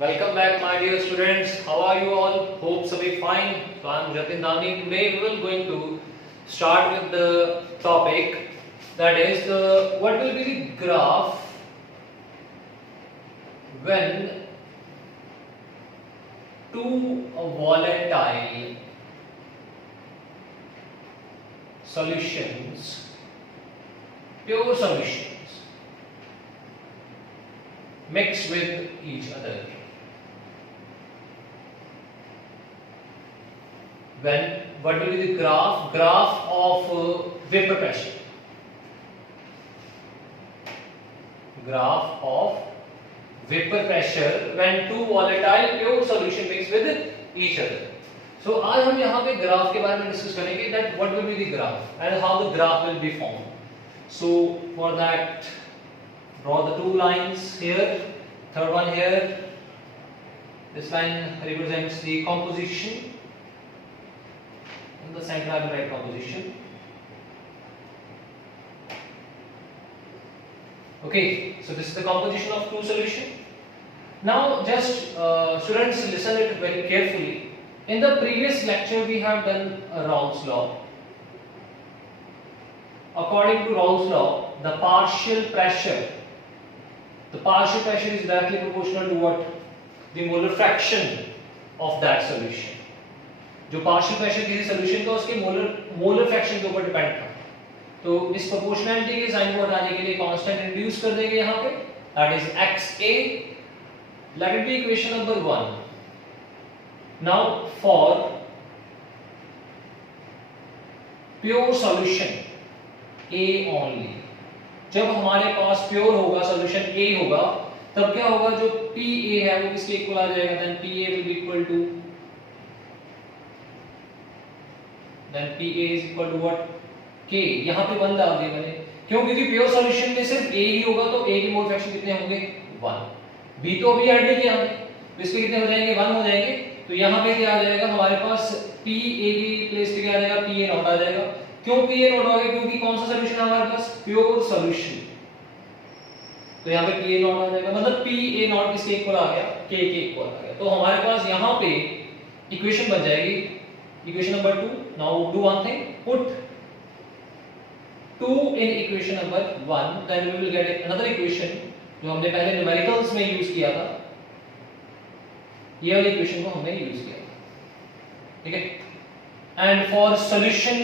Welcome back, my dear students. How are you all? Hope सभी fine. So I am Jatin Dani. Today we will going to start with the topic that is what will be the graph when two volatile solutions, pure solutions, mix with each other. When what will be the graph of vapor pressure, graph of vapor pressure when two volatile pure solution mix with each other. So आज हम यहाँ पे graph के बारे में discuss करेंगे that what will be the graph and how the graph will be formed. So for that draw the two lines here, third one here. This line represents the composition. In the center I will write composition. Okay, so this is the composition of two solution. Now just students listen it very carefully. In the previous lecture we have done Raoult's law. According to Raoult's law, the partial pressure is directly proportional to what? The molar fraction of that solution. जो partial pressure किसी solution का उसके molar fraction के ऊपर depend करता है। तो इस प्रोपोर्शनैलिटी के साइन को हटाने के लिए कांस्टेंट इंट्रोड्यूस कर देंगे यहाँ पे, that is XA. Late it B equation number 1. Now for pure solution A only, जब हमारे पास प्योर होगा सॉल्यूशन A होगा तब क्या होगा, जो PA है वो किसके इक्वल आ जाएगा, then PA will be equal to then PA is equal to what? K. यहाँ पे 1 डाल दिया मैंने, क्यों? क्योंकि प्योर सॉल्यूशन में सिर्फ A ही होगा तो A की मोल फ्रैक्शन कितने होंगे? 1. B तो अभी ऐड नहीं किया हमने, तो इसके कितने हो जाएंगे? 1 हो जाएंगे. तो यहाँ पे क्या आ जाएगा हमारे पास, PA की प्लेस पे क्या आ जाएगा? PA नॉट आ जाएगा. क्यों PA नॉट आ गया? क्योंकि कौन सा सॉल्यूशन है हमारे पास? Pure solution. तो यहाँ पे PA नॉट आ जाएगा, मतलब PA नॉट किसके इक्वल आ गया? K के इक्वल आ गया. तो हमारे पास यहाँ पे इक्वेशन बन जाएगी, equation number 2. Now do one thing, put 2 in equation number 1, then we will get another equation जो हमने पहले न्यूमेरिकल्स में यूज किया था. ये वाली इक्वेशन को हमने यूज किया था, ठीक है. And for solution,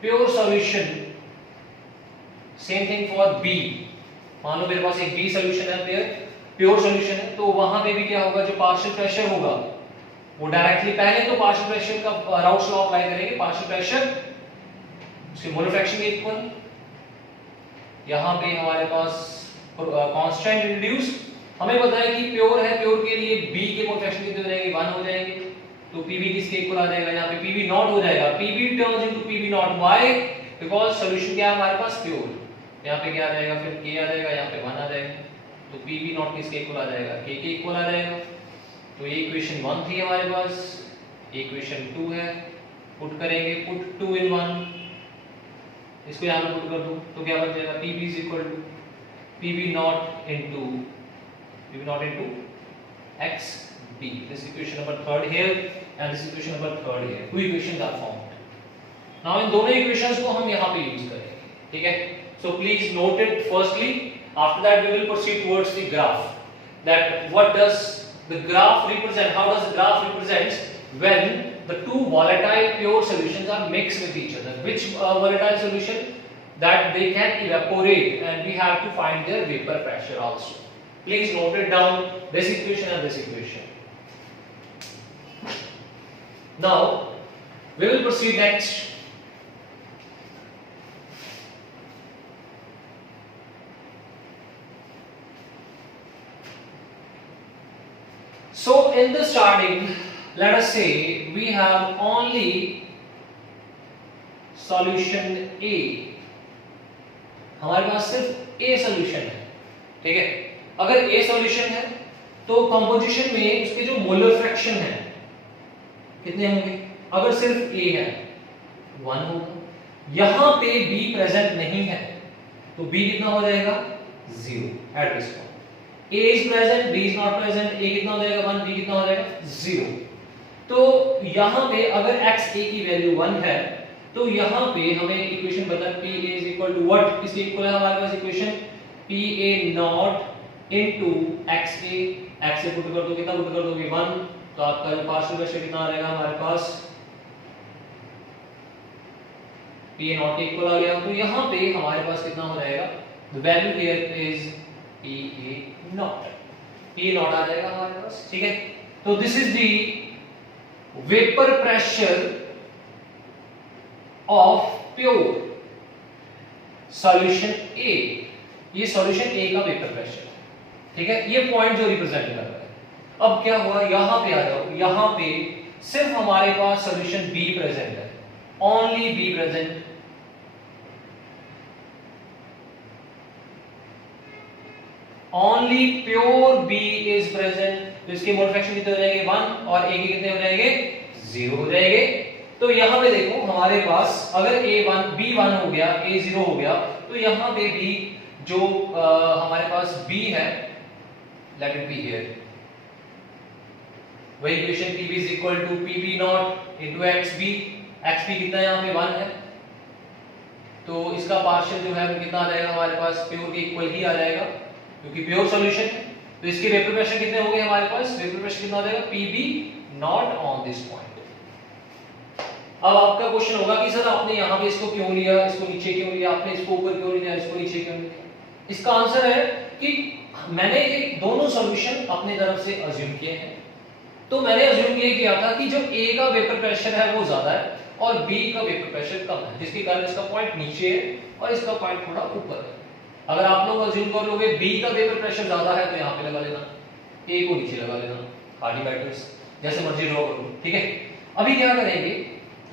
pure solution, same thing for B. मान लो मेरे पास एक B सॉल्यूशन है, प्योर सॉल्यूशन है, तो वहां पे भी क्या होगा, जो पार्शियल प्रेशर होगा वो डायरेक्टली पहले तो पार्शियल प्रेशर का राउल्ट्स लॉ अप्लाई करेंगे. पार्शियल प्रेशर उसके मोलर फ्रैक्शन के इक्वल. यहां पे हमारे पास कांस्टेंट इंट्रोड्यूस. हमें पता है कि प्योर है, प्योर के लिए B के मोलर फ्रैक्शन कितने हो जाएंगे? 1 हो जाएंगे. तो PB किसके इक्वल आ जाएगा? यहां पे PB नॉट हो जाएगा. PB turns into PB not. Why? Because solution क्या है हमारे पास? प्योर. यहां पे क्या आ जाएगा? फिर K आ जाएगा, यहां पे 1 आ जाएगा. तो PB नॉट किसके इक्वल आ जाएगा? K के इक्वल आ जाएगा. तो ये इक्वेशन 1 थी हमारे पास, इक्वेशन 2 है. पुट करेंगे, पुट 2 in 1, इसको यहाँ पे पुट कर दूं तो क्या बन जाएगा? PB is equal to PB not into XB. This equation number 3rd here and this equation number 3rd here. Two equations are formed. Now इन दोनों equations को हम यहाँ पे यूज करेंगे, ठीक है. So please note it firstly. After that we will proceed towards the graph. That what does the graph represent? How does the graph represent when the two volatile pure solutions are mixed with each other? Which volatile solution? That they can evaporate, and we have to find their vapor pressure also. Please note it down, this equation and this equation. Now we will proceed next. So in the starting, let us say we have only solution A. हमारे पास सिर्फ A solution है, ठीक है. अगर A solution है तो composition में उसके जो मोलर फ्रैक्शन है कितने होंगे? अगर सिर्फ A है 1 होगा. यहां पे B प्रेजेंट नहीं है तो B कितना हो जाएगा? 0 at this point. A is present, B is not present, A कितना हो जाएगा 1, B कितना हो जाएगा 0। तो यहां पे अगर x a की वैल्यू 1 है तो यहां पे हमें इक्वेशन बता p a is equal to what, किसके इक्वल है हमारे पास equation p a not into x a, x से पुट कर दो, कितना पुट कर दोगे 1, तो आपका जो पार्शियल प्रेशर कितना आ जाएगा हमारे पास p a नॉट इक्वल आ गया। तो यहां पे हमारे पास कितना हो जाएगा, the value here is p a not, p a not आ जाएगा हमारे पास, ठीक है। तो this is the vapour pressure of pure solution A, ये सॉल्यूशन A का वेपर प्रेशर, ठीक है, ये पॉइंट जो रिप्रेजेंट कर रहा है। अब क्या हुआ, यहां पे आ जाओ, यहां पे सिर्फ हमारे पास सॉल्यूशन B प्रेजेंट है, only B present. Only pure B is present, तो इसके मोल फ्रैक्शन कितने हो जाएंगे 1 और A के कितने हो जाएंगे 0 हो जाएंगे। तो यहां पे देखो हमारे पास अगर A1 B1 हो गया, A0 हो गया, तो यहां पे भी जो हमारे पास B है, लेट इट बी हियर, वही equation PB is equal to PB naught into XB, XB कितना यहां पे 1 है, तो इसका पार्शियल जो है वो कितना आ जाएगा हमारे पास प्योर के इक्वल ही आ जाएगा, क्योंकि प्योर सॉल्यूशन है। तो इसके वेपर प्रेशर कितने हो गए हमारे पास, वेपर प्रेशर कितना हो जाएगा PB not on this point. अब आपका क्वेश्चन होगा कि सर आपने यहां पे इसको क्यों लिया, इसको नीचे क्यों लिया, आपने इसको ऊपर क्यों लिया, इसको नीचे क्यों लिया? इसका आंसर है कि मैंने ये दोनों सॉल्यूशन अपनी तरफ से अज्यूम किए हैं। तो मैंने अज्यूम ये किया था कि जो A का वेपर प्रेशर है वो ज्यादा है और B का वेपर प्रेशर कम है, जिसके कारण इसका पॉइंट नीचे है और इसका पॉइंट थोड़ा ऊपर है। अगर आप लोग अज्यूम कर लोगे B का वेपर प्रेशर ज्यादा है तो यहां पे लगा लेना, A को नीचे लगा लेना, हार्डी मैटर्स, जैसे मर्जी ड्रॉ करो, ठीक है। अभी क्या करेंगे,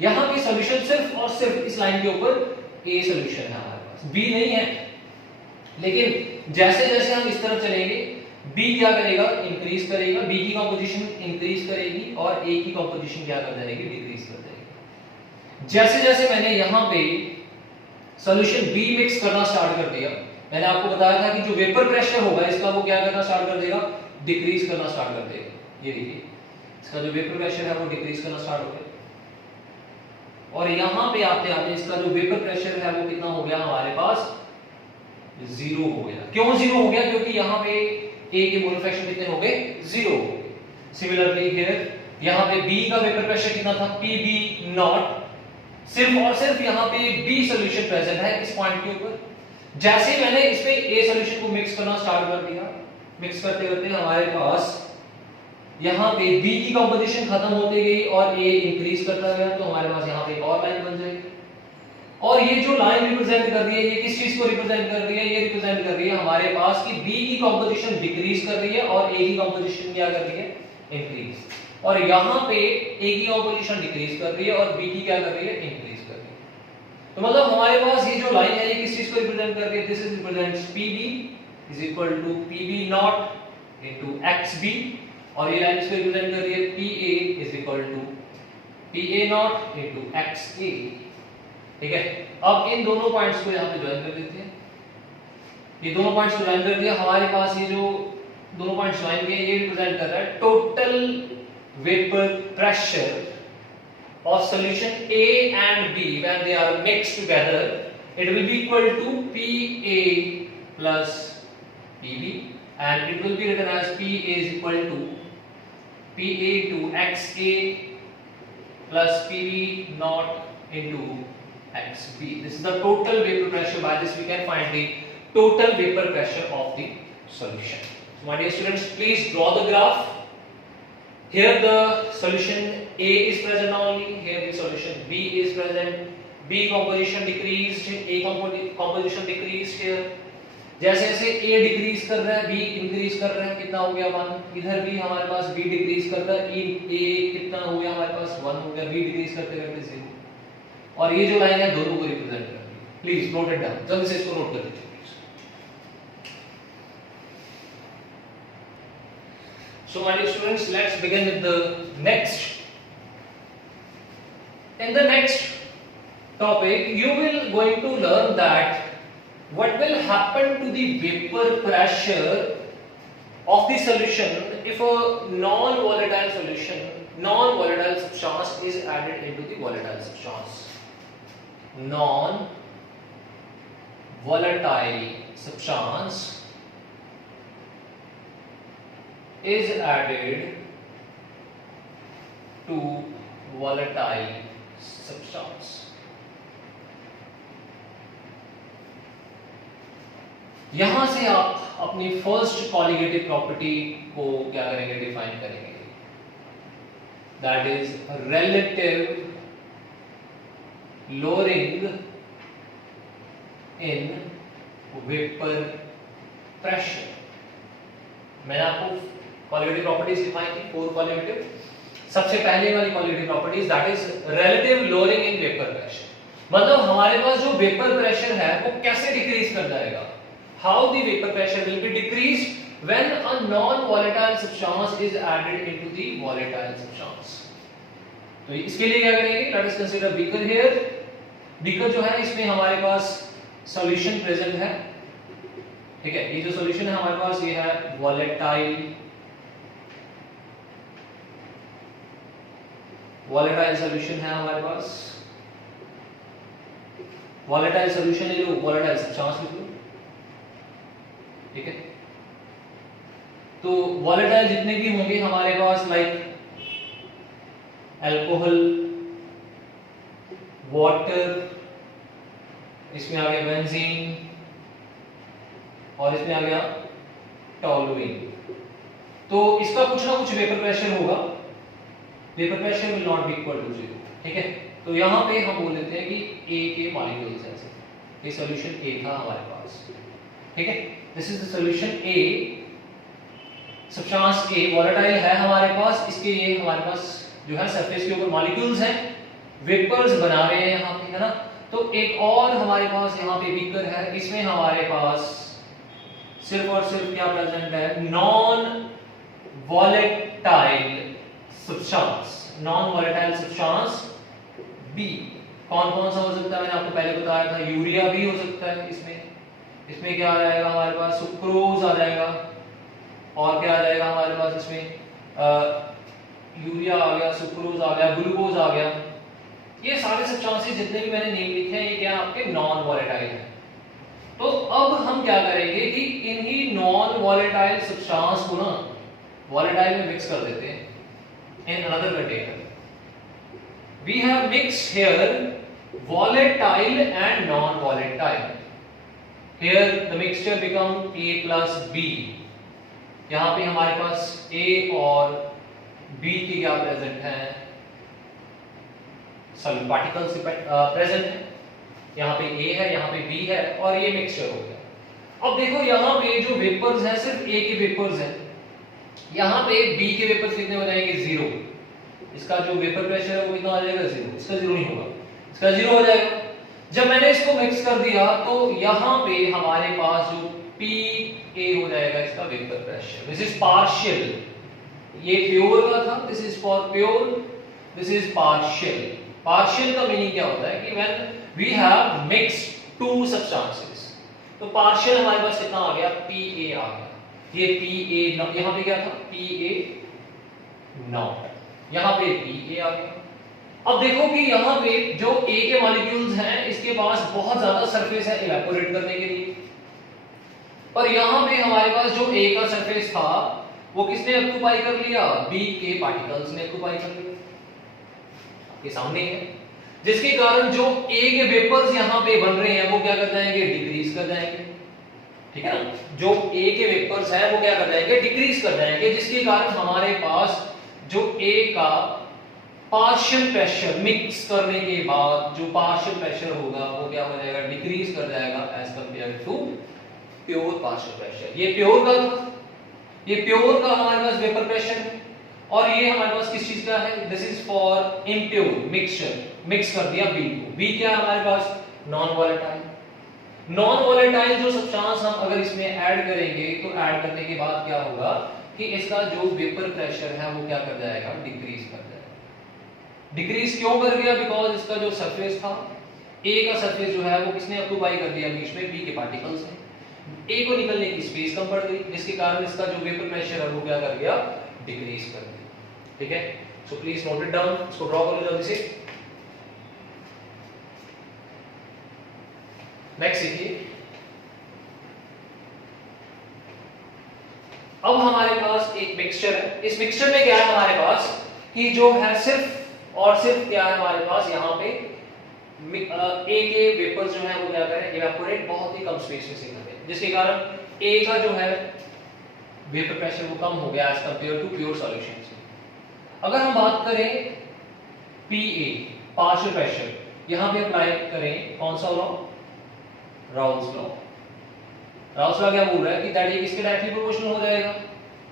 यहां पे सॉल्यूशन सिर्फ और सिर्फ इस लाइन के ऊपर A सॉल्यूशन है हमारे पास, B नहीं है। लेकिन जैसे जैसे हम इस तरफ चलेंगे B क्या करेगा, इंक्रीज करेगा, B की कंपोजीशन इंक्रीज करेगी और A की कंपोजीशन क्या कर जाएगी, डिक्रीज कर जाएगी। जैसे जैसे मैंने यहां पे सॉल्यूशन B मिक्स करना स्टार्ट कर दिया, मैंने आपको बताया था कि जो वेपर प्रेशर होगा इसका वो क्या करना स्टार्ट कर देगा, डिक्रीज करना स्टार्ट कर देगा। ये देखिए इसका जो वेपर प्रेशर है वो डिक्रीज करना स्टार्ट हो गया और यहां पे आते आते इसका जो वेपर प्रेशर है वो कितना हो गया हमारे पास, 0 हो गया। क्यों 0 हो गया, क्योंकि यहां पे A के मोल फ्रैक्शन कितने हो गए, 0 हो गए। सिमिलरली हियर यहां पे B का वेपर प्रेशर कितना था, PB नॉट, सिर्फ और सिर्फ यहां पे B सॉल्यूशन प्रेजेंट है इस पॉइंट के ऊपर। जैसे मैंने इस पे A सॉल्यूशन को मिक्स करना स्टार्ट कर दिया, मिक्स करते करते हमारे पास यहां पे B की कंपोजीशन खत्म होती गई और A इंक्रीज करता गया, तो हमारे पास यहां पे एक और लाइन बन जाएगी। और ये जो लाइन रिप्रेजेंट कर रही है ये किस चीज को रिप्रेजेंट कर रही है, ये रिप्रेजेंट कर रही है हमारे पास कि B की कंपोजीशन डिक्रीज कर रही है और A की कंपोजीशन क्या कर रही है, इंक्रीज। और यहां पे A की कंपोजीशन डिक्रीज कर रही है और B की क्या कर रही है, इंक्रीज कर रही है। तो मतलब हमारे पास ये जो लाइन है ये किस चीज को रिप्रेजेंट कर रही है, this is represents PB is equal to PB naught into XB और ये लाइन इसको रिप्रेजेंट कर रही है PA is equal to PA naught into XA, ठीक है। अब इन दोनों पॉइंट्स को यहां पे ज्वाइन कर देते हैं, ये दोनों पॉइंट्स को ज्वाइन कर दिया, हमारे पास ये जो दोनों पॉइंट्स ज्वाइन किए ये रिप्रेजेंट कर रहा है total vapour pressure of solution A and B when they are mixed together, it will be equal to PA plus PB and it will be written as PA is equal to PA to XA plus PB not into XB. This is the total vapor pressure. By this we can find the total vapor pressure of the solution. So my dear students, please draw the graph. Here the solution A is present only, here the solution B is present, B composition decreased, A composition decreased here. जैसे जैसे A decrease कर रहा है B increase कर रहा है, कितना हो गया 1, इधर भी हमारे पास B डिक्रीज कर रहा है, A कितना हो गया हमारे पास 1 हो गया, B डिक्रीज करते करते 0। और ये जो लाइन है दोनों को रिप्रेजेंट करती है, प्लीज नोट इट डाउन, जल्दी से इसको नोट कर लीजिए। So my dear students, let's begin with the next. In the next topic, you will going to learn that what will happen to the vapor pressure of the solution if a non-volatile solution, non-volatile substance is added into the volatile substance. Non-volatile substance is added to volatile substance. यहां से आप अपनी first colligative property को क्या करेंगे, define करेंगे. That is relative lowering in vapor pressure. मैंने आपको कॉलिगेटिव प्रॉपर्टीज दिखाई थी, 4 कॉलिगेटिव. सबसे पहले वाली colligative properties that is relative lowering in vapor pressure. मतलब हमारे पास जो वेपर प्रेशर है वो कैसे डिक्रीज कर जाएगा. How the vapor pressure will be decreased when a non-volatile substance is added into the volatile substance. तो इसके लिए क्या करेंगे, let us consider beaker here. beaker जो है इसमें हमारे पास solution present है. ठीक है, ये जो solution है हमारे पास ये है volatile solution है हमारे पास. volatile solution ले लो, volatile substance ले लो. ठीक है, तो volatile जितने भी होंगे हमारे पास लाइक अल्कोहल, वाटर, इसमें आ गया बेंजीन और इसमें आ गया टॉलुइन. तो इसका कुछ ना कुछ वेपर प्रेशर होगा. Vapour pressure will not be equal to 0. ठीक है, तो यहां पे हम बोल देते हैं कि A के मॉलिक्यूल्स हैं. ये सॉल्यूशन A था हमारे पास. ठीक है, this is the solution A. Substance A volatile है हमारे पास. इसके ये हमारे पास जो है सरफेस के ऊपर मॉलिक्यूल्स हैं, वेपर्स बना रहे हैं यहाँ पे, है ना. तो एक और हमारे पास यहाँ पे बीकर है. इसमें हमारे पास सिर्फ और सिर्फ क्या प्रेजेंट है, non volatile substance. Non volatile substance B कौन कौन सा हो सकता है, मैंने आपको पहले बताया था. यूरिया भी हो सकता है. इसमें क्या आ जाएगा हमारे पास, सुक्रोज आ जाएगा. और क्या आ जाएगा हमारे पास इसमें, यूरिया आ गया, सुक्रोज आ गया, ग्लूकोज आ गया. ये सारे सब्सटेंसेस जितने भी मैंने नेम लिखे हैं ये क्या आपके नॉन वोलेटाइल हैं. तो अब हम क्या करेंगे कि इन्हीं नॉन वोलेटाइल सब्सटेंस को ना वोलेटाइल में मिक्स कर देते हैं in another container. We have mixed here volatile and non volatile. Here the mixture become A plus B. यहाँ पे हमारे पास A और B की क्या प्रेजेंट है, सॉलिड पार्टिकल्स प्रेजेंट है. यहाँ पे A है, यहाँ पे B है और ये मिक्सचर हो गया. अब देखो यहाँ पे जो वेपर्स हैं सिर्फ A के वेपर्स हैं. यहाँ पे B के वेपर्स कितने हो जाएंगे, 0. इसका जो वेपर प्रेशर है वो कितना आ जाएगा, 0. इसका 0 नहीं होगा, इसका 0 हो जाएगा. जब मैंने इसको मिक्स कर दिया तो यहाँ पे हमारे पास जो PA हो जाएगा इसका vapour pressure. This is partial. ये प्योर का था, this is for pure, this is partial. Partial का मीनिंग क्या होता है कि when we have mixed two substances. तो पार्शियल हमारे पास कितना आ गया, PA आ गया. ये PA यहाँ पे क्या था, PA नॉट, यहाँ पे PA आ गया. अब देखो कि यहाँ पे जो A के मॉलिक्यूल्स हैं इसके पास बहुत ज्यादा सरफेस है इवेपोरेट करने के लिए. पर यहाँ पे हमारे पास जो A का सरफेस था वो किसने ऑक्यूपाई कर लिया, B के पार्टिकल्स ने ऑक्यूपाई कर लिया. आपके सामने है, जिसके कारण जो A के वेपर्स यहाँ पे बन रहे हैं वो क्या कर जाएंगे, डिक्रीज कर जाएंगे. ठीक है ना, जो A के वेपर्स हैं वो क्या कर जाएंगे, डिक्रीज कर जाएंगे. जिसके कारण हमारे पास जो A का पार्शियल प्रेशर मिक्स करने के बाद जो पार्शियल प्रेशर होगा वो क्या हो जाएगा, डिक्रीज कर जाएगा as compare to pure partial pressure. ये प्योर का था, ये प्योर का हमारे पास वेपर प्रेशर है और ये हमारे पास किस चीज का है, this is for impure mixture. Mix कर दिया B को. B क्या है हमारे पास, नॉन वोलेटाइल. नॉन वोलेटाइल जो सब्सटेंस हम अगर इसमें ऐड करेंगे तो ऐड करने के बाद क्या होगा कि इसका जो वेपर प्रेशर है वो क्या कर जाएगा, डिक्रीज कर जाएगा. डिक्रीज क्यों कर गया, बिकॉज इसका जो सरफेस था A का सरफेस जो है वो किसने ऑक्यूपाई कर दिया, बीच में B के पार्टिकल्स ने. ए को निकलने की स्पेस कम पड़ गई, जिसके कारण इसका जो वेपर प्रेशर है वो क्या कर गया, डिक्रीज कर दिया। ठीक है, so please note it down, इसको ड्रॉ कर लो जल्दी से। नेक्स्ट देखिए, अब हमारे पास एक मिक्सचर है। इस मिक्सचर में क्या है हमारे पास कि जो है सिर्फ और सिर्फ क्या है हमारे पास यहाँ पे ए के वेपर्स जो है वो क्या करें, इवेपोरेट बहुत ही कम स्पेस में से करें, जिसके कारण ए का जो है वेपर प्रेशर वो कम हो गया as compare to pure solution से। अगर हम बात करें पीए पार्शियल प्रेशर, यहाँ पे अप्लाई करें कौन सा law, Raoult's law. Raoult's law क्या बोल रहा है कि दैट ए किसके डायरेक्टली प्रोपोर्शनल हो जाएगा,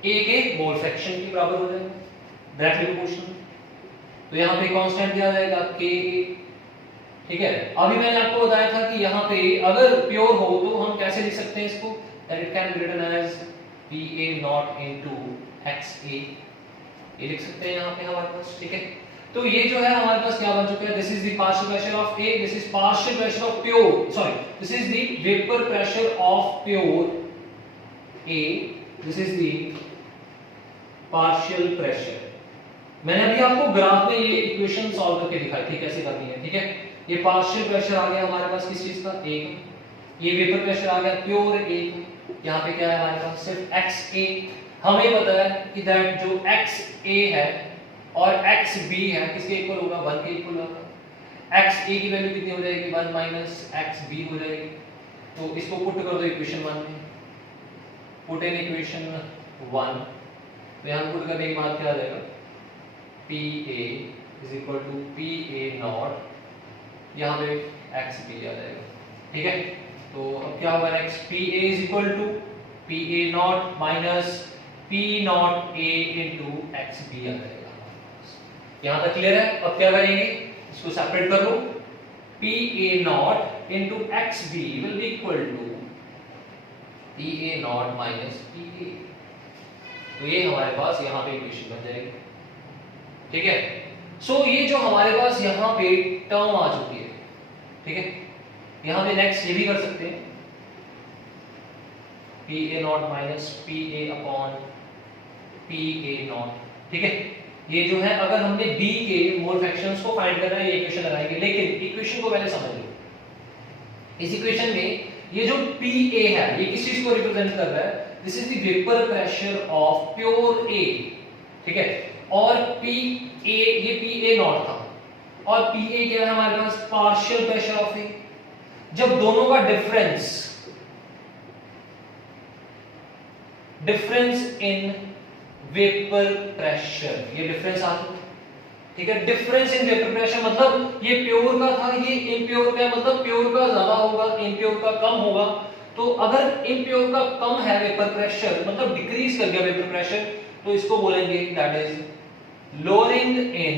ए के मोल फ्रैक्शन के बराबर हो जाएगा, डायरेक्टली प्रोपोर्शनल। तो यहाँ पे कांस्टेंट क्या आ जाएगा, के। ठीक है, अभी मैंने आपको बताया था कि यहाँ पे अगर प्योर हो तो हम कैसे लिख सकते हैं इसको, that it can be written as PA naught into XA, ये लिख सकते हैं यहाँ पे हमारे पास। ठीक है, तो ये जो है हमारे पास क्या बन चुका है, this is the partial pressure of A, this is partial pressure of pure, sorry this is the vapour pressure of pure A, this is the partial pressure. मैंने अभी आपको ग्राफ में ये इक्वेशन सॉल्व करके दिखाई थी कैसे करनी है। ठीक है, ये पार्शियल प्रेशर आ गया हमारे पास किस चीज का, A का, ये वेपर प्रेशर आ गया प्योर A का। यहाँ पे क्या है हमारे पास सिर्फ XA। हमें पता है कि दैट जो XA है और XB है किसके इक्वल होगा, 1 के इक्वल होगा। XA की वैल्यू कितनी हो जाएगी, 1 माइनस XB हो जाएगी। तो इसको पुट कर दो इक्वेशन 1 में, पुट इन इक्वेशन 1। तो यहाँ पुट करने के बाद क्या आ जाएगा, PA is equal to PA naught, यहाँ पे XB आ जाएगा। ठीक है, तो अब क्या होगा next, PA is equal to PA naught minus P naught A into XB आ जाएगा। यहाँ तक क्लियर है। अब क्या करेंगे, इसको सेपरेट कर लो, PA naught into XB will be equal to PA naught minus PA। तो ये हमारे पास यहाँ पे इक्वेशन बन जाएगी। ठीक है, सो ये जो हमारे पास यहाँ पे टर्म आ चुकी है। ठीक है, यहाँ पे नेक्स्ट ये भी कर सकते हैं, PA naught minus PA upon PA not. ठीक है, ये जो है अगर हमने B के मोल फ्रैक्शंस को फाइंड करना है ये इक्वेशन लगाएंगे, लेकिन इक्वेशन को पहले समझ लो। इस इक्वेशन में ये जो PA है ये किस चीज को रिप्रेजेंट कर रहा है, this is the vapour pressure of pure A। ठीक है, और PA ये PA नॉट था और PA क्या है हमारे पास, पार्शियल प्रेशर ऑफ A। जब दोनों का डिफरेंस इन वेपर प्रेशर, ये डिफरेंस आ गया। ठीक है, डिफरेंस इन वेपर प्रेशर मतलब ये प्योर का था, ये इम्प्योर का, मतलब प्योर का ज्यादा होगा इम्प्योर का कम होगा। तो अगर इम्प्योर का कम है वेपर प्रेशर, मतलब डिक्रीज कर गया वेपर प्रेशर, तो इसको बोलेंगे that is lowering in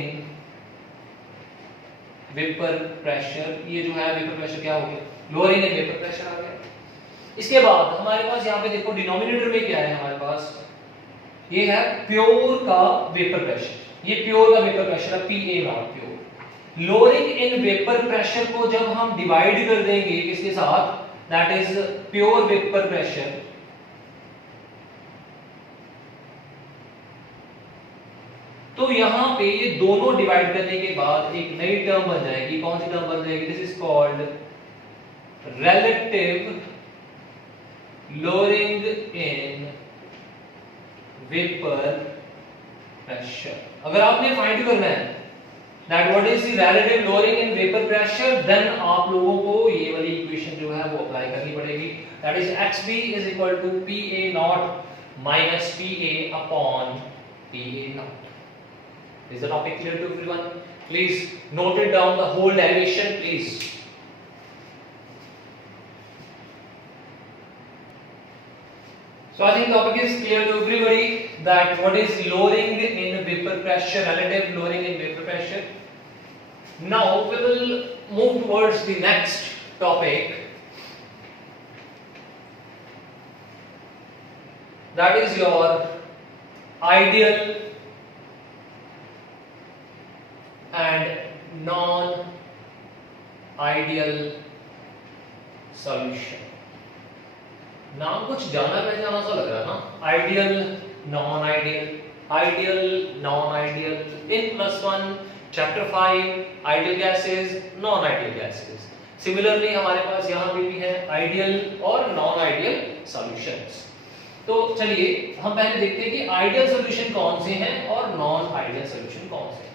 vapour pressure. ये जो है वेपर प्रेशर क्या हो गया, लोअरिंग इन वेपर प्रेशर आ गया। इसके बाद हमारे पास यहाँ पे देखो डिनोमिनेटर में क्या है हमारे पास, ये है प्योर का वेपर प्रेशर, ये प्योर का वेपर प्रेशर है PA not pure. Lowering in vapour pressure को जब हम डिवाइड कर देंगे किसके साथ, that is pure vapour pressure, तो यहां पे ये दोनों डिवाइड करने के बाद एक नई टर्म बन जाएगी। कौन सी टर्म बन जाएगी, this is called relative lowering in vapour pressure. अगर आपने फाइंड करना है that what is the relative lowering in vapour pressure, then आप लोगों को ये वाली इक्वेशन जो है वो अप्लाई करनी पड़ेगी, that is XB is equal to PA naught minus PA upon PA naught. Is the topic clear to everyone? Please note it down, the whole derivation, please. So I think the topic is clear to everybody that what is lowering in vapor pressure, relative lowering in vapor pressure. Now we will move towards the next topic, that is your ideal and non-ideal solution. नाम कुछ जाना पहचाना सा लग रहा है ना, ideal, non ideal, ideal, non ideal, in +1 chapter 5 ideal gases, non ideal gases. Similarly हमारे पास यहाँ पे भी है आइडियल और नॉन आइडियल सॉल्यूशंस। तो चलिए हम पहले देखते हैं कि आइडियल सॉल्यूशन कौन से हैं और नॉन आइडियल सॉल्यूशन कौन से हैं।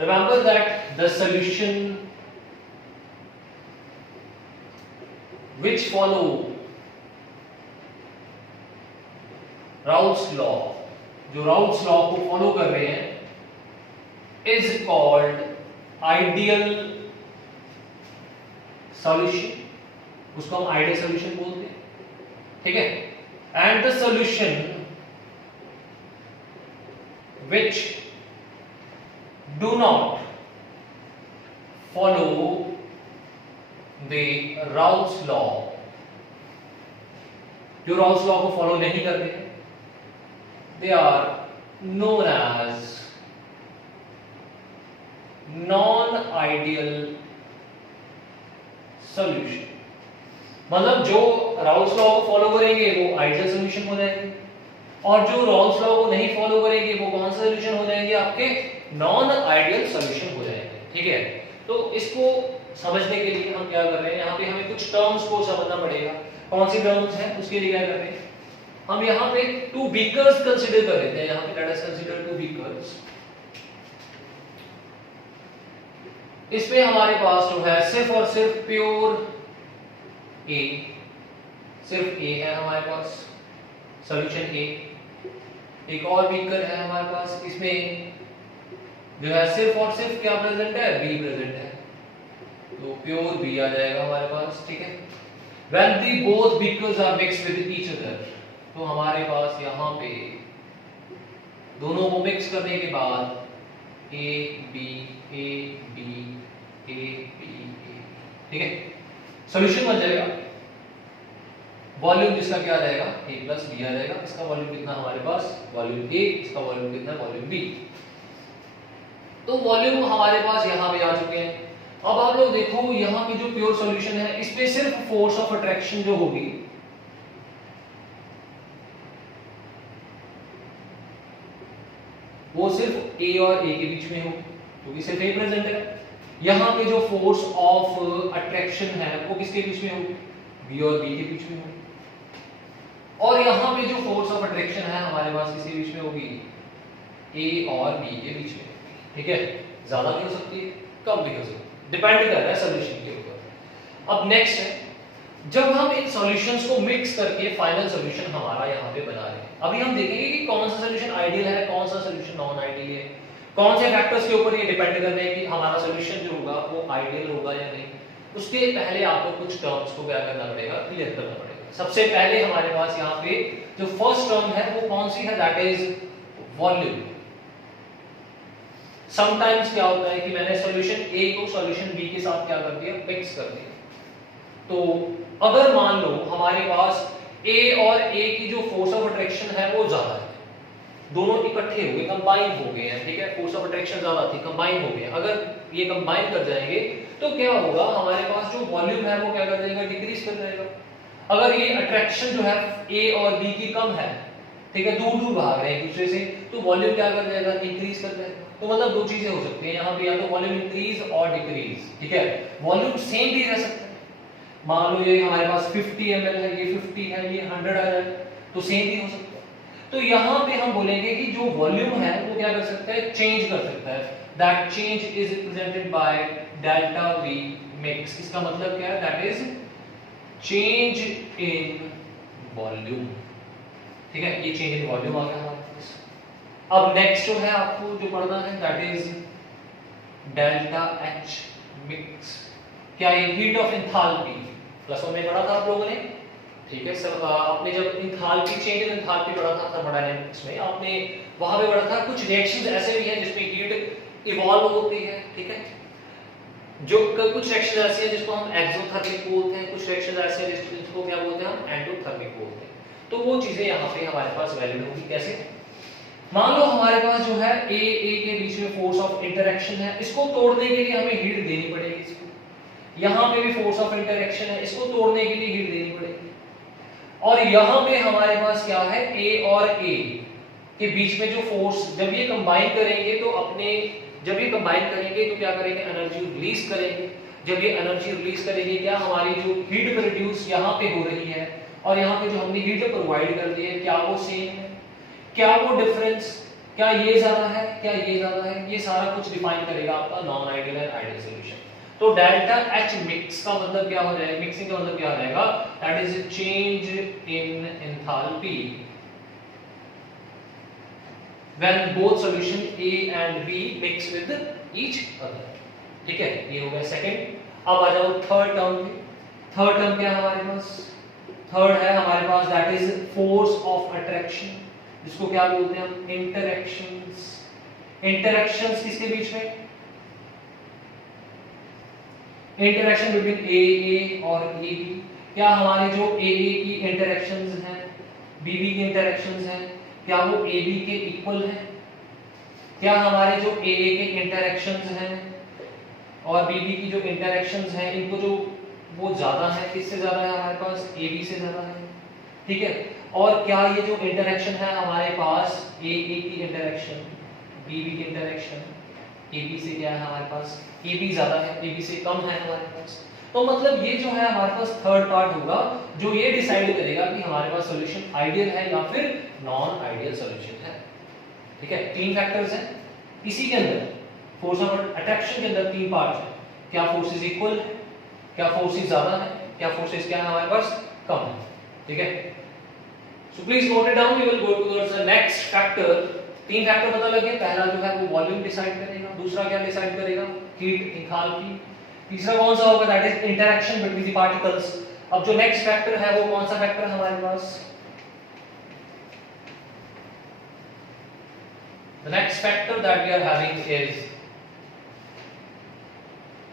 Remember that the solution which follow Raoult's law, जो Raoult's law को फॉलो कर रहे हैं, is called ideal solution, उसको हम आइडियल सॉल्यूशन बोलते हैं, ठीक है। And the solution which do not follow the Raoult's law, जो Raoult's law को फॉलो नहीं करते हैं, they are known as non-ideal solution। मतलब जो Raoult's law को फॉलो करेंगे वो आइडियल सॉल्यूशन हो जाएंगे, और जो Raoult's law को नहीं फॉलो करेंगे वो कौन सा सॉल्यूशन हो जाएंगे, आपके नॉन आइडियल सॉल्यूशन हो जाएंगे, ठीक है। तो इसको समझने के लिए हम क्या कर रहे हैं, यहाँ पे हमें कुछ टर्म्स को समझना पड़ेगा। कौन सी टर्म्स हैं उसके लिए क्या कर रहे हैं, हम यहाँ पे 2 बीकर्स कंसीडर कर लेते हैं। यहाँ पे लेट अस कंसीडर 2 बीकर्स। इसमें हमारे पास जो है सिर्फ और सिर्फ प्योर ए, सिर्फ ए है हमारे पास, सॉल्यूशन ए। एक और बीकर है हमारे पास, इसमें जो है सिर्फ और सिर्फ क्या प्रेजेंट है, बी प्रेजेंट है, तो प्योर बी आ जाएगा हमारे पास, ठीक है। When the both beakers are mixed with each other, तो हमारे पास यहाँ पे दोनों को मिक्स करने के बाद A B A B A B A, ठीक है, सॉल्यूशन बन जाएगा। वॉल्यूम जिसका क्या आ जाएगा, a प्लस बी आ जाएगा। इसका वॉल्यूम कितना हमारे पास, वॉल्यूम ए, इसका वॉल्यूम कितना, वॉल्यूम बी। तो वॉल्यूम हमारे पास यहाँ पे आ चुके हैं। अब आप लोग देखो यहाँ पे जो प्योर सॉल्यूशन है, इसमें सिर्फ फोर्स ऑफ अट्रैक्शन जो होगी वो सिर्फ ए और ए के बीच में होगी, क्योंकि सिर्फ ए प्रेजेंट है। यहाँ पे जो फोर्स ऑफ अट्रैक्शन है वो किसके बीच में होगी, बी और बी के बीच में होगी। और यहाँ पे जो फोर्स ऑफ अट्रैक्शन है हमारे पास किसके बीच में होगी, ए और बी के बीच में, ठीक है। ज्यादा भी हो सकती है, कम भी हो सकती है, डिपेंड कर रहा है सॉल्यूशन के ऊपर। अब नेक्स्ट है, जब हम इन सॉल्यूशंस को मिक्स करके फाइनल सॉल्यूशन हमारा यहाँ पे बना रहे हैं, अभी हम देखेंगे कि कौन सा सॉल्यूशन आइडियल है, कौन सा सॉल्यूशन नॉन आइडियल है, कौन से फैक्टर्स के ऊपर ये डिपेंड कर रहे हैं कि हमारा सॉल्यूशन जो होगा वो आइडियल होगा या नहीं। उसके पहले आपको कुछ टर्म्स को क्या करना पड़ेगा, क्लियर करना पड़ेगा। सबसे पहले हमारे पास यहाँ पे जो फर्स्ट टर्म है वो कौन सी है, दैट इज वॉल्यूम। समटाइम्स क्या होता है कि मैंने सॉल्यूशन ए को सॉल्यूशन बी के साथ क्या कर दिया, मिक्स कर दिया। तो अगर मान लो हमारे पास ए और ए की जो फोर्स ऑफ अट्रैक्शन है वो ज्यादा है, दोनों इकट्ठे हो गए, कंबाइन हो गए हैं, ठीक है, फोर्स ऑफ अट्रैक्शन ज्यादा थी, कंबाइन हो गए। अगर ये कंबाइन कर जाएंगे तो क्या होगा, हमारे पास जो वॉल्यूम है वो क्या कर जाएगा, डिक्रीज कर जाएगा। अगर ये अट्रैक्शन जो है ए और बी की कम है, ठीक है, दूर दूर भाग रहे हैं एक दूसरे से, तो वॉल्यूम क्या कर जाएगा, इंक्रीज कर जाएगा। तो मतलब दो चीजें हो सकती हैं यहाँ पे, या तो वॉल्यूम इंक्रीज और डिक्रीज, ठीक है। वॉल्यूम सेम भी रह सकता है, मान लो ये हमारे पास 50 ml है, ये 50 है, ये 100 आ जाए तो सेम भी हो सकता है। तो यहाँ पे हम बोलेंगे कि जो वॉल्यूम है वो क्या कर सकता है, चेंज कर सकता है। That change is represented by delta we mix. इसका मतलब क्या है, that is change in volume, ठीक है, ये चेंज इन वॉल्यूम आ गया हमारे पास। अब नेक्स्ट जो है आपको जो पढ़ना है, that is delta H mix. क्या ये हीट ऑफ एंथैल्पी, +1 में पढ़ा था आप लोगों ने, ठीक है सर। आपने जब एंथैल्पी, चेंज इन एंथैल्पी पढ़ा था थर्मोडायनामिक्स में, आपने वहां पे पढ़ा था कुछ रिएक्शंस ऐसे भी हैं जिसमें हीट इवॉल्व होती है, ठीक है। जो कुछ रिएक्शंस ऐसे हैं जिसको हम एक्सोथर्मिक बोलते हैं, कुछ रिएक्शंस ऐसे हैं जिसको क्या बोलते हैं, हम एंडोथर्मिक बोलते हैं। तो वो चीजें यहाँ पे हमारे पास वैलिड होगी। कैसे, मान लो हमारे पास जो है ए के बीच में फोर्स ऑफ इंटरेक्शन है, इसको तोड़ने के लिए हमें हीट देनी पड़ेगी। इसको यहाँ पे भी फोर्स ऑफ इंटरेक्शन है, इसको तोड़ने के लिए हीट देनी पड़ेगी। और यहां पे हमारे पास क्या है, ए और ए के बीच में जो फोर्स, जब ये कंबाइन करेंगे तो जब ये कंबाइन करेंगे तो क्या करेंगे, एनर्जी रिलीज करेंगे। जब ये एनर्जी रिलीज करेंगे, क्या हमारी जो हीट प्रोड्यूस यहाँ पे हो रही है और यहाँ पे जो हमने हीट प्रोवाइड कर दी है, क्या वो सेम है, क्या वो डिफरेंस, क्या ये ज्यादा है, क्या ये ज्यादा है, ये सारा कुछ डिफाइन करेगा आपका non ideal and ideal solution. तो डेल्टा एच मिक्स का मतलब क्या हो जाएगा, मिक्सिंग का मतलब क्या हो जाएगा, that is change in enthalpy when both solution A and B mix with each other। ठीक है, ये हो गया सेकंड। अब आ जाओ थर्ड टर्म पे। थर्ड टर्म क्या है हमारे पास, थर्ड है हमारे पास that is force of attraction, जिसको क्या बोलते हैं हम, इंटरैक्शंस। इंटरैक्शंस किसके बीच में, इंटरैक्शन बिटवीन ए और ए बी। क्या हमारे जो ए की इंटरैक्शंस हैं, बी की इंटरैक्शंस हैं, क्या वो ए बी के इक्वल है, क्या हमारे जो ए के इंटरैक्शंस हैं और बी बी की जो इंटरैक्शंस हैं, इनको जो वो ज्यादा है, किससे ज्यादा है हमारे पास, ए बी से ज्यादा है। ठीक है, और क्या ये जो इंटरैक्शन है हमारे पास, ए की इंटरैक्शन, बी की इंटरैक्शन, ए बी से क्या है हमारे पास, ए बी ज्यादा है, ए बी से कम है हमारे पास। तो मतलब ये जो है हमारे पास थर्ड पार्ट होगा जो ये डिसाइड करेगा कि हमारे पास सॉल्यूशन आइडियल है या फिर नॉन आइडियल सॉल्यूशन है। ठीक है, तीन फैक्टर्स हैं इसी के अंदर, फोर्स ऑफ अट्रैक्शन के अंदर तीन पार्ट हैं, क्या फोर्सेस इक्वल है, क्या फोर्सेस ज्यादा है, क्या फोर्सेस क्या है हमारे पास कम है। ठीक है, so please note it down, we will go towards the next factor. तीन फैक्टर पता लगे, पहला जो है वो वॉल्यूम डिसाइड करेगा, दूसरा क्या डिसाइड करेगा, हीट एंथैल्पी, तीसरा कौन सा होगा, that is interaction between the particles. अब जो नेक्स्ट फैक्टर है वो कौन सा फैक्टर है हमारे पास, the next factor that we are having is,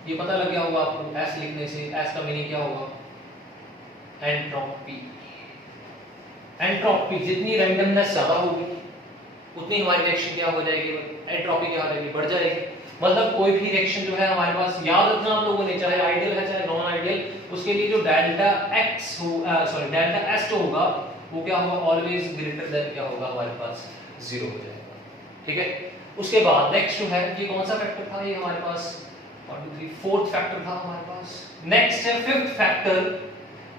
ये पता लग गया होगा आपको, एस लिखने से, एस का मीनिंग क्या होगा, एंट्रोपी। एंट्रोपी, जितनी रैंडमनेस ज्यादा होगी उतनी हमारी रिएक्शन क्या हो जाएगी, एंट्रोपी क्या हो जाएगी, बढ़ जाएगी। मतलब कोई भी रिएक्शन जो है हमारे पास, याद रखना आप लोगों ने, चाहे आइडियल है चाहे नॉन आइडियल, उसके लिए जो डेल्टा एक्स हो, सॉरी डेल्टा एस जो होगा वो क्या होगा, ऑलवेज ग्रेटर देन क्या होगा हमारे पास, जीरो हो जाएगा। ठीक है, उसके बाद नेक्स्ट जो है, ये कौन सा फैक्टर था, ये हमारे पास 1 2 3 फोर्थ फैक्टर था हमारे पास। नेक्स्ट है फिफ्थ फैक्टर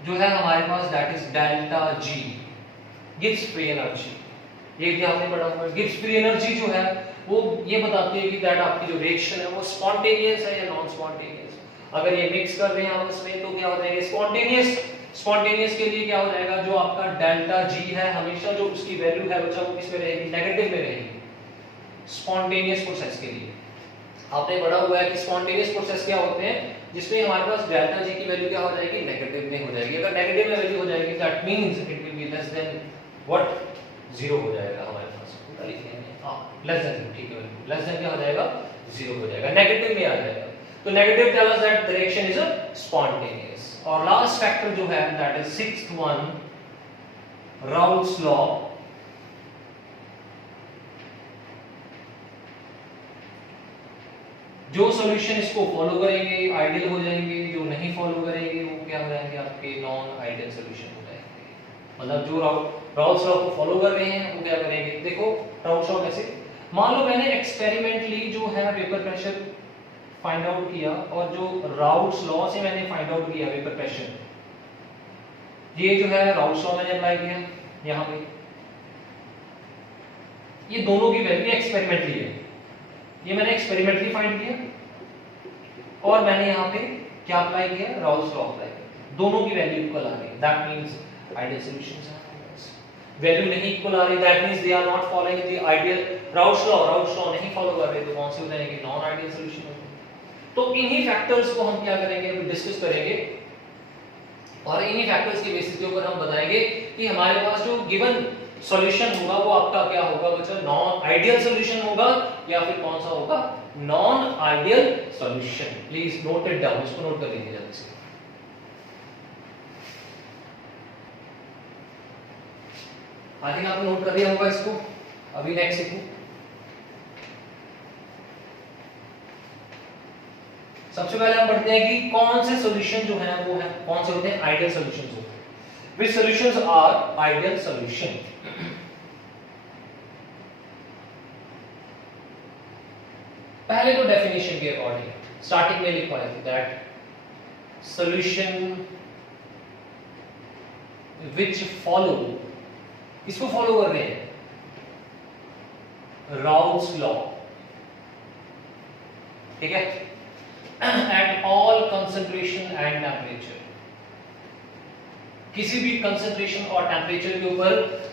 जो है हमारे पास, that is delta G, Gibbs free energy. ये भी आपने पढ़ा होगा, गिब्स फ्री एनर्जी जो है वो ये बताती है कि दैट आपकी जो रिएक्शन है वो स्पॉन्टेनियस है या नॉन स्पॉन्टेनियस। अगर ये मिक्स कर रहे हैं आपस में तो क्या हो जाएगा, स्पॉन्टेनियस। स्पॉन्टेनियस के लिए क्या हो जाएगा, जो आपका डेल्टा जी है हमेशा जो उसकी वैल्यू है बच्चा वो किस में रहेगी, नेगेटिव में रहेगी, स्पॉन्टेनियस प्रोसेस के लिए। आपने पढ़ा हुआ है कि स्पॉन्टेनियस प्रोसेस क्या होते हैं, जिसमें हमारे पास डेल्टा जी की वैल्यू क्या हो जाएगी, नेगेटिव में हो जाएगी। अगर नेगेटिव में वैल्यू हो जाएगी that means it will be less than what, zero हो जाएगा हमारे पास। हां, लेस देन, ठीक है, लेस देन क्या हो जाएगा, जीरो हो जाएगा, नेगेटिव में आ जाएगा। तो negative tell us that the reaction is spontaneous. और लास्ट फैक्टर जो है that is sixth one, Raoult's law. जो सॉल्यूशन इसको फॉलो करेंगे आइडियल हो जाएंगे, जो नहीं फॉलो करेंगे वो क्या हो जाएंगे, आपके नॉन आइडियल सॉल्यूशन हो जाएंगे। मतलब जो राउल्स लॉ को फॉलो कर रहे हैं वो क्या करेंगे, देखो राउल्स लॉ कैसे, मान लो मैंने एक्सपेरिमेंटली जो है वेपर प्रेशर फाइंड आउट किया और जो राउल्स लॉ से मैंने फाइंड आउट किया वेपर प्रेशर, ये जो है राउल्स लॉ मैंने अप्लाई किया यहाँ पे, ये दोनों की वैल्यू एक्सपेरिमेंटली है, ये मैंने एक्सपेरिमेंटली फाइंड किया और मैंने यहाँ पे क्या अप्लाई किया, राउल्स लॉ अप्लाई किया, दोनों की वैल्यू इक्वल आ रही है, दैट मींस आइडियल सॉल्यूशंस हैं। वैल्यू नहीं इक्वल आ रही, that means they are not following the ideal Raoult's law नहीं फॉलो कर रहे, तो कौन से हो जाएंगे, नॉन आइडियल सॉल्यूशन होंगे। तो इन्हीं फैक्टर्स को हम क्या करेंगे, अभी डिस्कस करेंगे और इन्हीं फैक्टर्स के बेसिस के ऊपर हम बताएंगे कि हमारे पास जो गिवन सॉल्यूशन होगा वो आपका क्या होगा बच्चा, नॉन आइडियल सॉल्यूशन होगा या फिर कौन सा होगा, non ideal solution. Please note it down, इसको नोट कर लीजिए जल्दी से। आई थिंक आपने नोट कर लिया होगा इसको। अभी नेक्स्ट सीखो, सबसे पहले हम पढ़ते हैं कि कौन से सॉल्यूशन जो है वो है, कौन से होते हैं, आइडियल सॉल्यूशंस होते हैं। Which solutions are ideal solution? पहले तो डेफिनेशन के अकॉर्डिंग स्टार्टिंग में लिखा है दैट सॉल्यूशन which follow, इसको फॉलो कर रहे हैं राउल्स लॉ, ठीक है, at all concentration and temperature, किसी भी कंसंट्रेशन और टेम्परेचर के ऊपर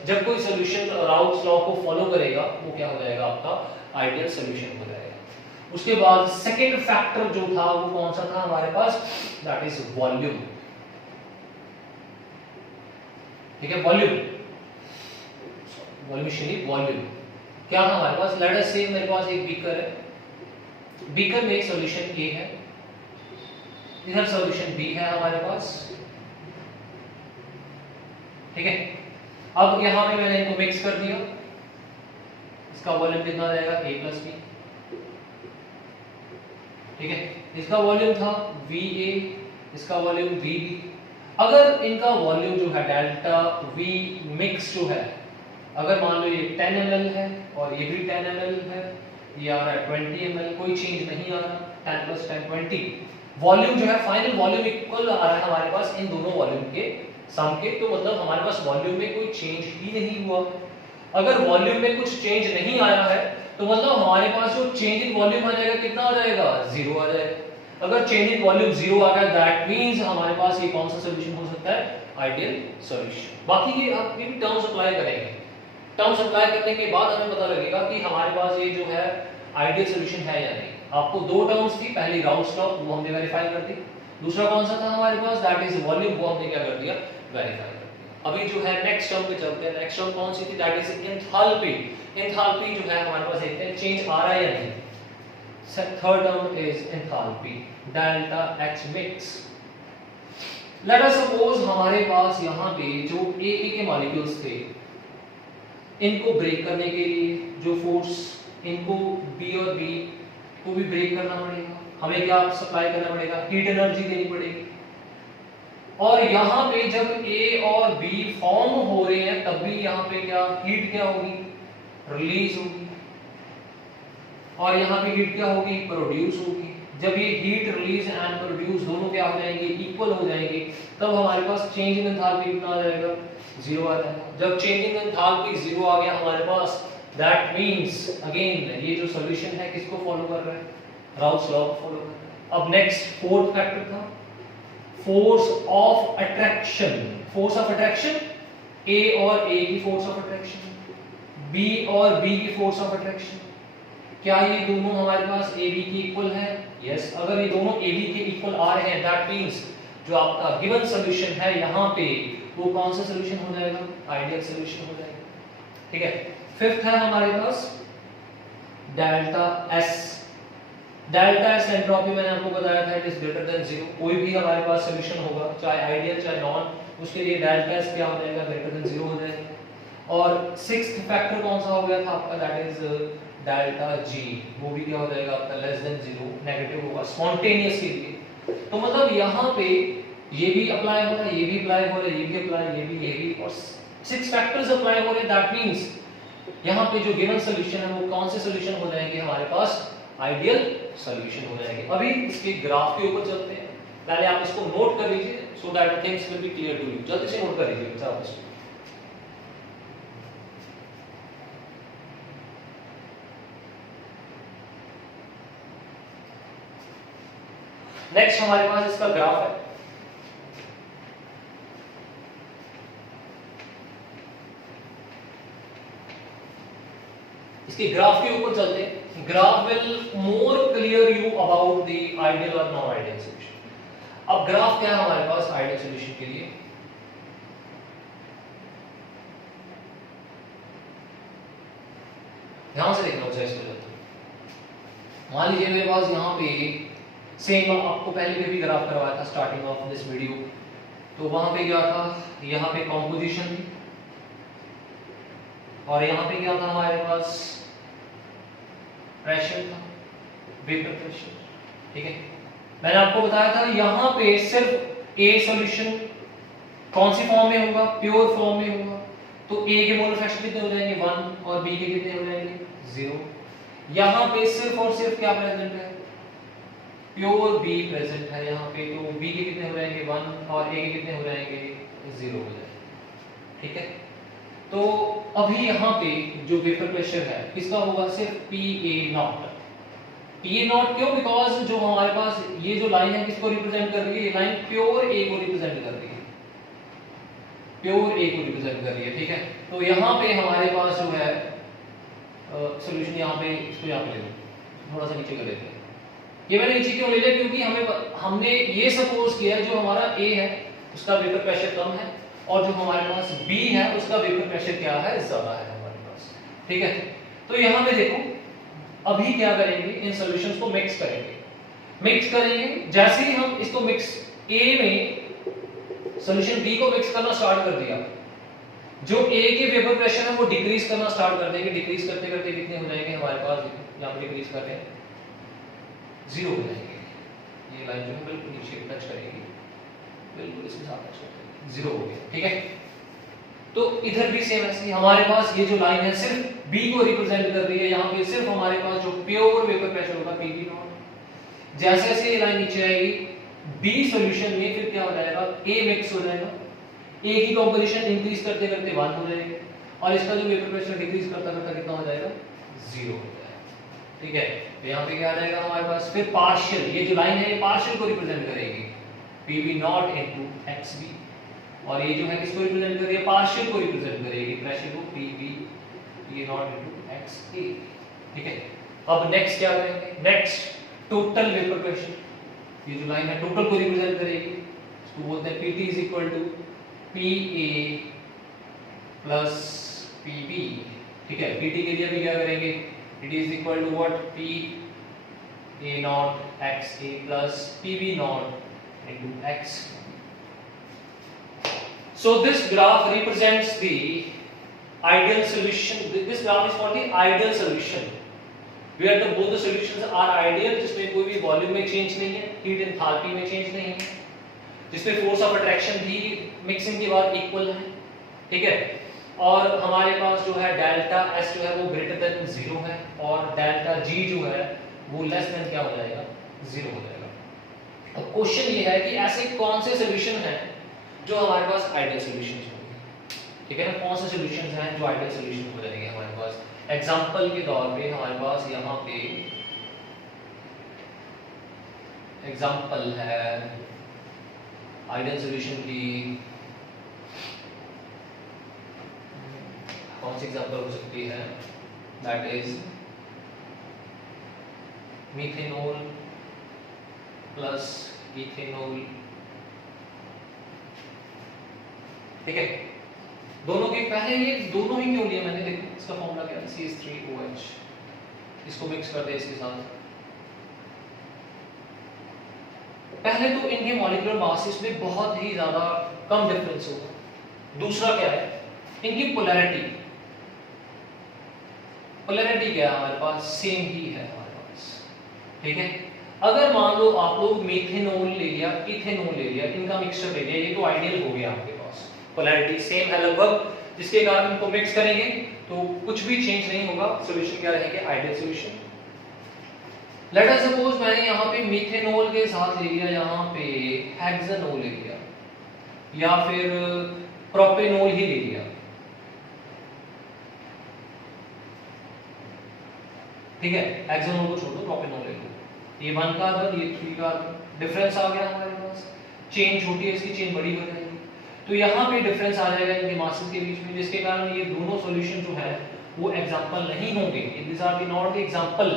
जब कोई सॉल्यूशन राउल्स लॉ को फॉलो करेगा वो क्या हो जाएगा, आपका आइडियल सॉल्यूशन हो जाएगा। उसके बाद सेकेंड फैक्टर जो था वो कौन सा था हमारे पास, दैट इज वॉल्यूम, ठीक है, वॉल्यूम, वॉल्यूम क्या था हमारे पास, लेट अस से मेरे पास एक बीकर है, बीकर में एक सॉल्यूशन A है, इधर सॉल्यूशन B है हमारे पास, ठीक है। अब यहां पे मैंने इनको मिक्स कर दिया, इसका वॉल्यूम कितना रहेगा A + B, ठीक है। इसका वॉल्यूम था VA, इसका वॉल्यूम VB। अगर इनका वॉल्यूम जो है डेल्टा V मिक्स जो है, अगर मान लो ये 10 ml है और ये भी 10 ml है, ये आ रहा है 20 ml, कोई चेंज नहीं आ रहा, 10 + 10 20, वॉल्यूम जो है फाइनल वॉल्यूम इक्वल आ रहा है हमारे पास इन दोनों वॉल्यूम के सम के, तो मतलब हमारे पास वॉल्यूम में कोई चेंज ही नहीं हुआ। अगर वॉल्यूम में कुछ चेंज नहीं आया है तो मतलब हमारे पास जो चेंज इन वॉल्यूम आ जाएगा कितना आ जाएगा, 0 आ जाएगा। अगर चेंज इन वॉल्यूम 0 आ गया दैट मींस हमारे पास ये कौन सा सॉल्यूशन हो सकता है, आइडियल सॉल्यूशन। बाकी ये आप भी टर्म्स अप्लाई करेंगे, टर्म्स अप्लाई करने के बाद हमें पता लगेगा कि हमारे पास ये जो है आइडियल सॉल्यूशन है या नहीं। आपको दो टर्म्स थी, पहली राउल्स लॉ वो हमने वेरीफाई कर दी, दूसरा कौन सा था हमारे पास, दैट इज वॉल्यूम, वो हमने क्या कर दिया, वेरीफाई कर दिया। अभी जो है नेक्स्ट टर्म पे चलते हैं। नेक्स्ट टर्म कौन सी थी, दैट इज एंथैल्पी। एंथैल्पी जो है हमारे पास देखते हैं चेंज आ रहा है या नहीं। Third term is enthalpy, delta H mix. Let us suppose हमारे पास यहाँ पे जो A के मॉलिक्यूल्स थे, इनको ब्रेक करने के लिए जो फोर्स, इनको B और B को भी ब्रेक करना पड़ेगा, हमें क्या सप्लाई करना पड़ेगा, हीट एनर्जी देनी पड़ेगी। और यहाँ पे जब A और B फॉर्म हो रहे हैं तब भी यहाँ पे क्या हीट क्या होगी, रिलीज होगी, और यहाँ पे हीट क्या होगी, प्रोड्यूस होगी। जब ये हीट रिलीज एंड प्रोड्यूस दोनों क्या हो जाएंगे, इक्वल हो जाएंगे, तब हमारे पास चेंज इन एंथैल्पी कितना आ जाएगा, 0 आ जाएगा। जब चेंज इन एंथैल्पी 0 आ गया हमारे पास, दैट मींस अगेन ये जो सॉल्यूशन है किसको फॉलो कर रहा है, राउल्स लॉ को फॉलो कर रहा है। अब नेक्स्ट फोर्थ फैक्टर था force of attraction. Force of attraction, A और A की फोर्स ऑफ अट्रैक्शन, B और B की फोर्स ऑफ अट्रैक्शन, क्या ये दोनों हमारे पास AB की इक्वल है, यस। अगर ये दोनों AB के इक्वल आ रहे हैं दैट मींस जो आपका गिवन सॉल्यूशन है यहाँ पे वो कौन सा सॉल्यूशन हो जाएगा, आइडियल सॉल्यूशन हो जाएगा, ठीक है। फिफ्थ है हमारे पास delta S। Delta S entropy मैंने आपको बताया था इट इज ग्रेटर देन 0। कोई भी हमारे पास सॉल्यूशन होगा चाहे आइडियल चाहे नॉन, उसके लिए डेल्टा S क्या हो जाएगा, ग्रेटर देन 0 हो जाएगा। और सिक्स्थ फैक्टर कौन सा हो गया था आपका, दैट इज डेल्टा G, वो भी क्या हो जाएगा आपका लेस देन 0, नेगेटिव होगा स्पॉन्टेनियस के लिए। तो मतलब यहाँ पे ये भी अप्लाई हो रहा है, ये भी अप्लाई हो रहा है, ये भी अप्लाई, ये भी, और 6 फैक्टर्स अप्लाई हो रहे हैं, दैट मींस यहाँ पे जो गिवन सॉल्यूशन है वो कौन से सॉल्यूशन हो जाएंगे हमारे पास, आइडियल सॉल्यूशन हो जाएंगे। अभी इसके ग्राफ के ऊपर चलते हैं, पहले आप इसको नोट कर लीजिए so that things will be clear to you. जल्दी से नोट कर लीजिए बच्चा आप इसको। नेक्स्ट हमारे पास इसका ग्राफ है, इसके ग्राफ के ऊपर चलते हैं। Graph will more clear you about the ideal और नॉन आइडियल सॉल्यूशन। अब ग्राफ क्या है हमारे पास आइडियल सॉल्यूशन के लिए, ध्यान से देखना चाहिए इसको। मान लीजिए मेरे पास यहाँ पे सेम आपको पहले भी ग्राफ करवाया था स्टार्टिंग ऑफ दिस वीडियो, तो वहां पे क्या था, यहाँ पे कॉम्पोजिशन थी और यहाँ पे क्या था हमारे पास, प्रेशर था, वेपर प्रेशर, ठीक है। मैंने आपको बताया था यहाँ पे सिर्फ A सॉल्यूशन कौन सी फॉर्म में होगा? प्योर फॉर्म में होगा। तो A के मोलर फ्रैक्शन कितने हो जाएंगे? 1 और B के कितने हो जाएंगे? 0। यहाँ पे सिर्फ और सिर्फ क्या प्रेजेंट है? प्योर B प्रेजेंट है यहाँ पे, तो B के कितने हो जाएंगे? 1 और A के कितने हो जाएंगे? 0 हो जाएंगे। ठीक है, तो अभी यहाँ पे जो वेपर प्रेशर है किसका होगा? सिर्फ PA0। PA0 क्यों? बिकॉज जो हमारे पास ये जो लाइन है किसको रिप्रेजेंट कर रही है? ये लाइन प्योर A को रिप्रेजेंट कर रही है, प्योर A को रिप्रेजेंट कर रही है। ठीक है, तो यहाँ पे हमारे पास जो है सॉल्यूशन यहाँ पे, इसको यहाँ पे ले लो, थोड़ा सा नीचे कर लेते हैं। ये मैंने नीचे क्यों ले लिया? क्योंकि हमने ये सपोज किया जो हमारा A है उसका वेपर प्रेशर कम है और जो हमारे पास B है उसका वेपर प्रेशर क्या है? ज्यादा है हमारे पास। ठीक है, तो यहाँ पे देखो अभी क्या करेंगे? इन सॉल्यूशंस को मिक्स करेंगे। जैसे ही हम इसको मिक्स A में सॉल्यूशन B को मिक्स करना स्टार्ट कर दिया, जो A के वेपर प्रेशर है वो डिक्रीज करना स्टार्ट कर देंगे। डिक्रीज करते करते कितने हो जाएंगे हमारे पास? यहाँ पे डिक्रीज करते हैं 0 हो जाएंगे। ये लाइन जो है बिल्कुल नीचे टच करेगी, बिल्कुल इसके साथ टच करेगी, 0 हो गया। ठीक है, तो इधर भी सेम ऐसे हमारे पास ये जो लाइन है सिर्फ B को रिप्रेजेंट कर रही है। यहाँ पे सिर्फ हमारे पास जो प्योर वेपर प्रेशर होगा PV0। जैसे जैसे ये लाइन नीचे आएगी B सॉल्यूशन में फिर क्या हो जाएगा? A मिक्स हो जाएगा। A की कंपोजिशन इंक्रीज करते करते 1 हो जाएगी और इसका जो वेपर प्रेशर डिक्रीज करता करता कितना हो जाएगा? 0 हो जाएगा। ठीक है, तो यहाँ पे क्या आ जाएगा हमारे पास? फिर पार्शियल, ये जो लाइन है ये पार्शियल को रिप्रेजेंट करेगी, PV0 into XB, और ये जो है किसको रिप्रेजेंट कर रही है? पार्शियल को रिप्रेजेंट करेगी, प्रेशर को PV0 into XA। ठीक है, अब नेक्स्ट क्या करेंगे? नेक्स्ट टोटल वेपर प्रेशर, ये जो लाइन है टोटल को रिप्रेजेंट करेगी, इसको बोलते हैं PT is equal to PA plus PB। ठीक है, PT के लिए भी क्या करेंगे? It is equal to what? PA0 XA plus PB0 into X। So this graph represents the ideal solution. This graph is called the ideal solution, where both the solutions are ideal, जिसमें कोई भी volume में change नहीं है, heat enthalpy में change नहीं है, जिसमें फोर्स ऑफ अट्रैक्शन भी मिक्सिंग के बाद इक्वल है। ठीक है, और हमारे पास जो है डेल्टा S जो है वो ग्रेटर देन 0 है और डेल्टा G जो है वो लेस देन क्या हो जाएगा? 0 हो जाएगा। अब क्वेश्चन ये है कि ऐसे कौन से सॉल्यूशन हैं जो हमारे पास आइडियल सॉल्यूशंस होंगे? ठीक है ना, कौन से सॉल्यूशंस हैं जो आइडियल सॉल्यूशन हो जाएंगे हमारे पास? एग्जांपल के तौर पे हमारे पास यहाँ पे एग्जांपल है आइडियल सॉल्यूशन की। कौन सी एग्जांपल हो सकती है? That is methanol plus ethanol. ठीक है, दोनों के पहले ये दोनों ही क्यों लिया मैंने? देखो इसका फॉर्मूला क्या है? CH3OH। इसको मिक्स कर दे इसके साथ। पहले तो इनके मॉलिक्यूलर मासेस में बहुत ही ज्यादा कम डिफरेंस होगा। दूसरा क्या है? इनकी पोलैरिटी। पोलैरिटी क्या है हमारे पास? सेम ही है हमारे पास। ठीक है, अगर मान लो आप लोग मीथेनॉल ले लिया, इथेनॉल ले लिया, इनका मिक्सचर ले लिया, ये तो आइडियल हो गया आपके पास, पोलैरिटी सेम है लगभग, जिसके कारण इनको मिक्स करेंगे तो कुछ भी चेंज नहीं होगा, सॉल्यूशन क्या रहेंगे? Ideal solution. Let us suppose मैंने यहाँ पे मीथेनॉल के साथ ले लिया, यहाँ पे हेक्सेनॉल ले लिया या फिर प्रोपेनॉल ही ले लिया। ठीक है, हेक्सेनॉल को छोड़ दो, प्रोपेनॉल ले लो। ये 1 कार्बन, ये 3 कार्बन, डिफरेंस आ गया हमारे पास। चेन छोटी है, इसकी चेन बड़ी हो जाएगी, तो यहाँ पे डिफरेंस आ जाएगा इनके मासेस के बीच में, जिसके कारण ये दोनों सॉल्यूशन जो है वो एग्जांपल नहीं होंगे। This are the not the example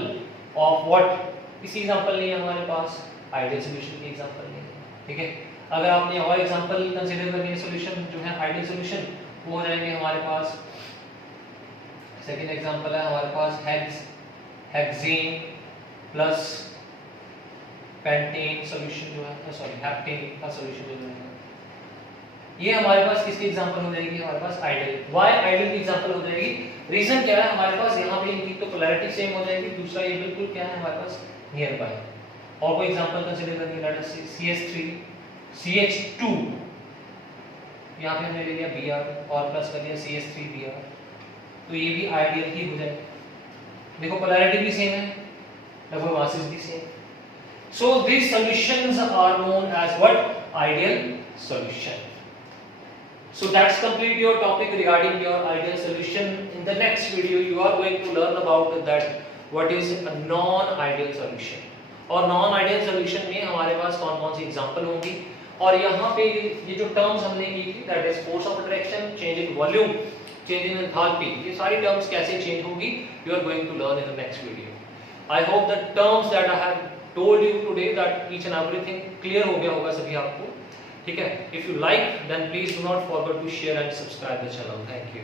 of what, किसी एग्जांपल नहीं है हमारे पास, आइडियल सॉल्यूशन की एग्जांपल नहीं है। ठीक है, अगर आपने और एग्जांपल कंसीडर करनी है सॉल्यूशन जो है आइडियल सॉल्यूशन, वो हो जाएंगे हमारे पास। सेकंड एग्जांपल है हमारे पास हेक्सेन प्लस पेंटेन सॉल्यूशन जो है, सॉरी हेप्टेन का सॉल्यूशन जो है, ये हमारे पास किसकी एग्जांपल हो जाएगी? हमारे पास आइडियल। व्हाई आइडियल की एग्जांपल हो जाएगी? रीजन क्या है? हमारे पास यहाँ पे इनकी तो पोलैरिटी सेम हो जाएगी, दूसरा ये बिल्कुल क्या है हमारे पास? Near by. और कोई एग्जांपल कंसीडर करनी है? लेट अस सी CH3 CH2 यहाँ पे हमने ले लिया Br और प्लस कर लिया CH3Br, तो ये भी आइडियल ही हो जाए। देखो पोलैरिटी भी सेम है, लगभग मासेस भी same. So these solutions are known as what? Ideal solution. So that's complete your topic regarding your ideal solution. In the next video you are going to learn about that what is a non-ideal solution, और non-ideal solution में हमारे पास कौन कौन सी example होंगी, और यहाँ पे ये जो टर्म्स हमने की थी that is force of attraction, change in volume, change in enthalpy, ये सारी टर्म्स कैसे चेंज होगी you are going to learn in the next video. I hope the terms that I have told you today that each and everything clear हो गया होगा सभी आपको, ठीक है। If you like then please do not forget to share and subscribe the channel. Thank you.